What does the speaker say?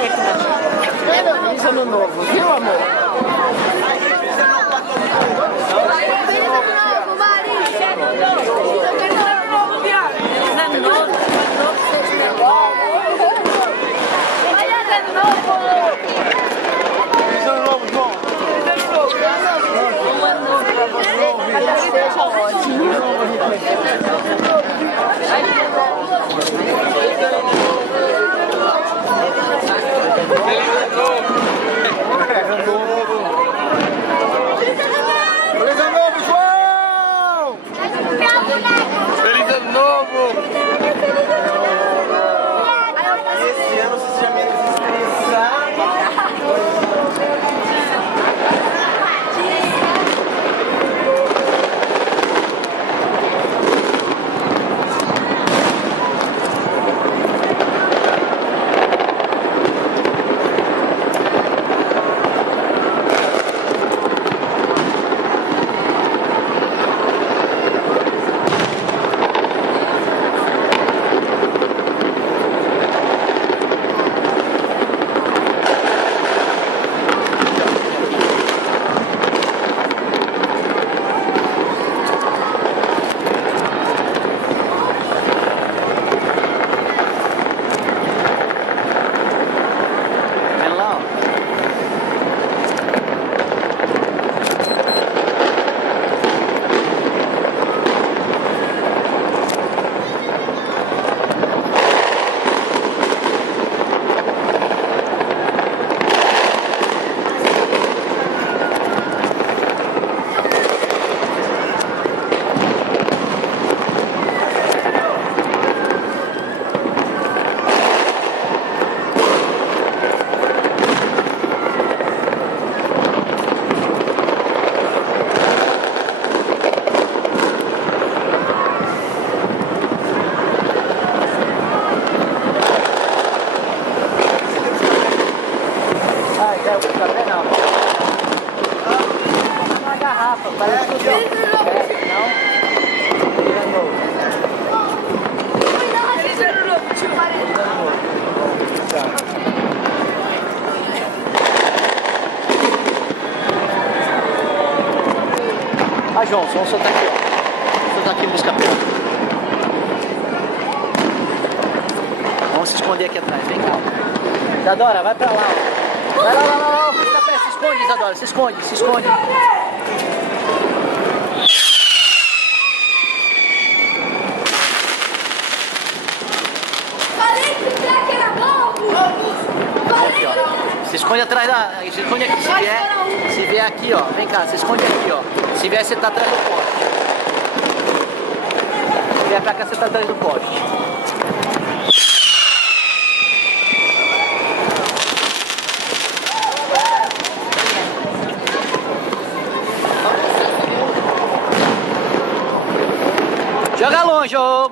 Feliz ano novo, viu, amor? Seja ótimo. Feliz ano novo, João! Feliz ano novo! Esse ano você já menos estressado. Ah, João, vamos soltar aqui, ó. Vamos soltar aqui em busca pronta. Vamos se esconder aqui atrás, vem cá. Isadora, vai pra lá, ó. Vai lá, busca pé, se esconde, Isadora, se esconde, se esconde. Aqui, ó. Se esconde atrás da... Se esconde aqui, se vier aqui, ó. Vem cá, se esconde aqui, ó. Se vier, você tá atrás do poste. Se vier pra cá, você tá atrás do poste. Joga longe, ô...